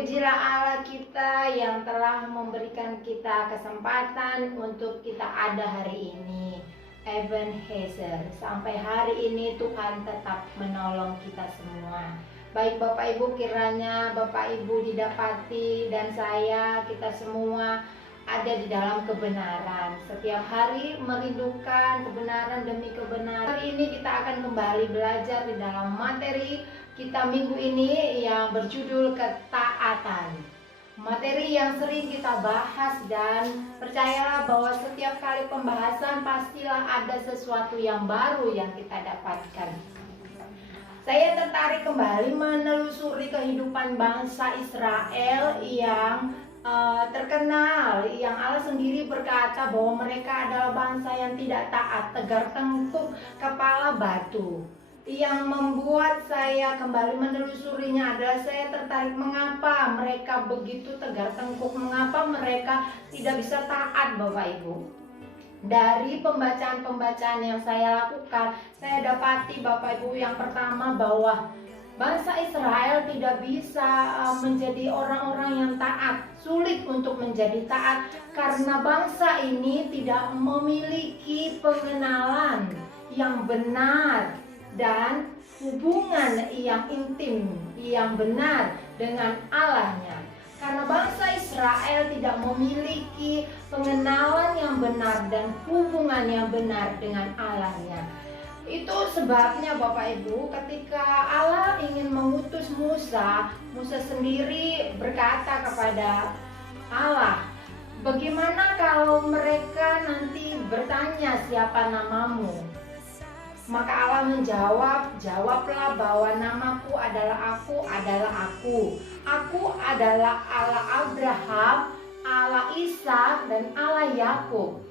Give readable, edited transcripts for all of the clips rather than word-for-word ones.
Pujilah Allah kita yang telah memberikan kita kesempatan untuk kita ada hari ini. Ebenezer, sampai hari ini Tuhan tetap menolong kita semua. Baik Bapak Ibu, kiranya Bapak Ibu didapati dan saya, kita semua ada di dalam kebenaran. Setiap hari merindukan kebenaran demi kebenaran. Hari ini kita akan kembali belajar di dalam materi kita minggu ini yang berjudul ketaatan. Materi yang sering kita bahas, dan percayalah bahwa setiap kali pembahasan pastilah ada sesuatu yang baru yang kita dapatkan. Saya tertarik kembali menelusuri kehidupan bangsa Israel yang terkenal, yang Allah sendiri berkata bahwa mereka adalah bangsa yang tidak taat, tegar tengkuk, kepala batu. Yang membuat saya kembali menelusurinya adalah saya tertarik mengapa mereka begitu tegar tengkuk, mengapa mereka tidak bisa taat, Bapak Ibu. Dari pembacaan-pembacaan yang saya lakukan, saya dapati Bapak Ibu, yang pertama bahwa bangsa Israel tidak bisa menjadi orang-orang yang taat, sulit untuk menjadi taat karena bangsa ini tidak memiliki pengenalan yang benar dan hubungan yang intim, yang benar dengan Allahnya. Karena bangsa Israel tidak memiliki pengenalan yang benar dan hubungan yang benar dengan Allahnya. Itu sebabnya Bapak Ibu, ketika Allah ingin mengutus Musa, Musa sendiri berkata kepada Allah, "Bagaimana kalau mereka nanti bertanya siapa namamu?" Maka Allah menjawab, "Jawablah bahwa namaku adalah Aku adalah Aku. Aku adalah Allah Abraham, Allah Ishak, dan Allah Yakub."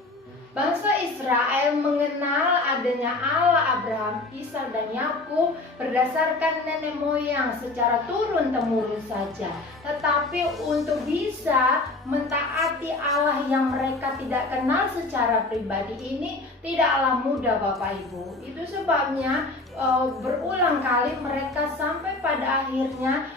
Bangsa Israel mengenal adanya Allah Abraham, Ishak, dan Yakub berdasarkan nenek moyang secara turun-temurun saja. Tetapi untuk bisa mentaati Allah yang mereka tidak kenal secara pribadi ini tidaklah mudah, Bapak Ibu. Itu sebabnya berulang kali mereka sampai pada akhirnya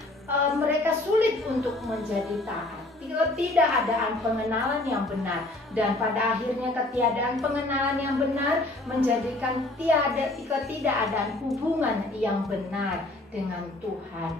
mereka sulit untuk menjadi taat. Ketidakadaan pengenalan yang benar, dan pada akhirnya ketiadaan pengenalan yang benar menjadikan ketidakadaan hubungan yang benar dengan Tuhan.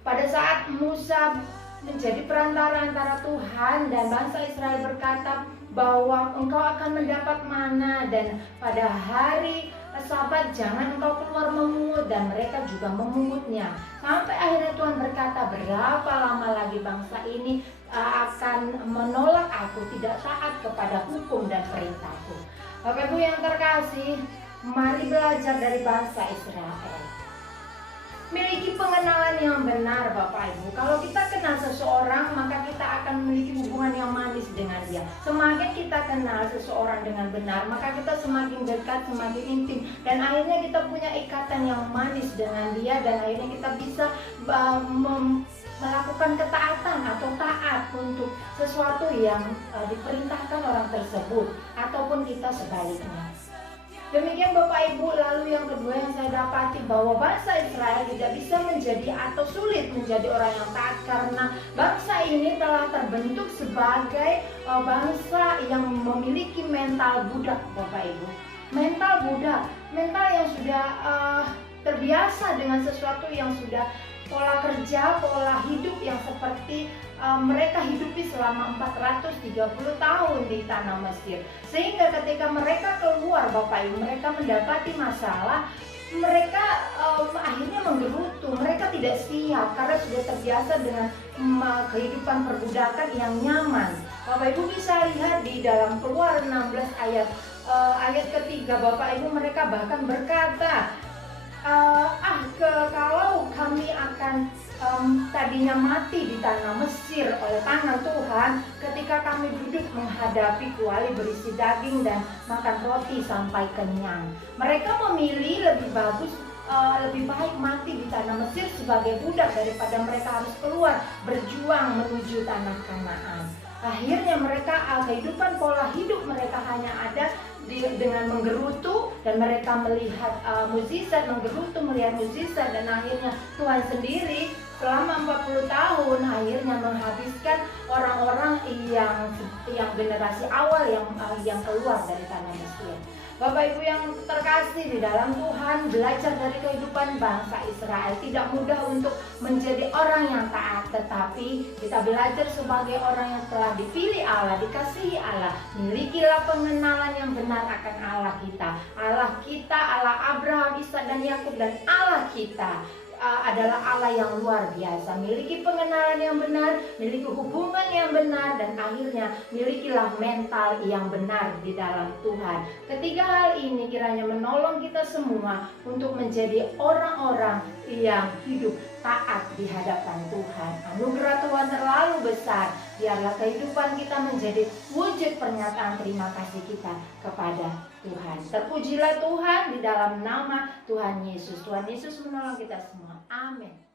Pada saat Musa menjadi perantara antara Tuhan dan bangsa Israel berkata bahwa engkau akan mendapat mana, dan pada hari Sabat jangan engkau keluar memungut, dan mereka juga memungutnya. Sampai akhirnya Tuhan berkata, berapa lama lagi bangsa ini akan menolak Aku, tidak taat kepada hukum dan perintahku. Bapak Ibu yang terkasih, mari belajar dari bangsa Israel. Miliki pengenalan yang benar, Bapak Ibu. Kalau kita kenal seseorang, maka kita akan memiliki hubungan yang manis dengan dia. Semakin kita kenal seseorang dengan benar, maka kita semakin dekat, semakin intim, dan akhirnya kita punya ikatan yang manis dengan dia, dan akhirnya kita bisa melakukan ketaatan atau taat untuk sesuatu yang diperintahkan orang tersebut, ataupun kita sebaliknya. Demikian Bapak Ibu. Lalu yang kedua yang saya dapati bahwa bangsa Israel tidak bisa menjadi atau sulit menjadi orang yang taat karena bangsa ini telah terbentuk sebagai bangsa yang memiliki mental budak, Bapak Ibu. Mental budak, mental yang sudah terbiasa dengan sesuatu yang sudah pola kerja, pola hidup yang seperti mereka hidupi selama 430 tahun di tanah Mesir. Sehingga ketika mereka keluar, Bapak Ibu, mereka mendapati masalah, mereka akhirnya menggerutu. Mereka tidak siap karena sudah terbiasa dengan kehidupan perbudakan yang nyaman. Bapak Ibu bisa lihat di dalam Keluaran 16 ayat ketiga, Bapak Ibu, mereka bahkan berkata, kalau kami akan tadinya mati di tanah Mesir oleh tangan Tuhan, ketika kami duduk menghadapi kuali berisi daging dan makan roti sampai kenyang. Mereka memilih lebih baik mati di tanah Mesir sebagai budak daripada mereka harus keluar berjuang menuju tanah Kanaan. Akhirnya mereka kehidupan pola hidup mereka hanya ada dengan menggerutu, dan mereka melihat mukjizat, menggerutu melihat mukjizat, dan akhirnya Tuhan sendiri selama 40 tahun akhirnya menghabiskan orang-orang yang generasi awal yang keluar dari tanah Mesir. Bapak Ibu yang terkasih di dalam Tuhan, belajar dari kehidupan bangsa Israel tidak mudah untuk menjadi orang yang taat, tetapi kita belajar sebagai orang yang telah dipilih Allah, dikasihi Allah. Milikilah pengenalan yang benar akan Allah kita. Allah kita, Allah Abraham, Ishak dan Yakub, dan Allah kita adalah Allah yang luar biasa. Miliki pengenalan yang benar, miliki hubungan yang benar, dan akhirnya milikilah mental yang benar di dalam Tuhan. Ketiga hal ini kiranya menolong kita semua untuk menjadi orang-orang yang hidup taat di hadapan Tuhan. Anugerah Tuhan terlalu besar. Biarlah kehidupan kita menjadi wujud pernyataan terima kasih kita kepada Tuhan. Terpujilah Tuhan di dalam nama Tuhan Yesus. Tuhan Yesus menolong kita semua. Amin.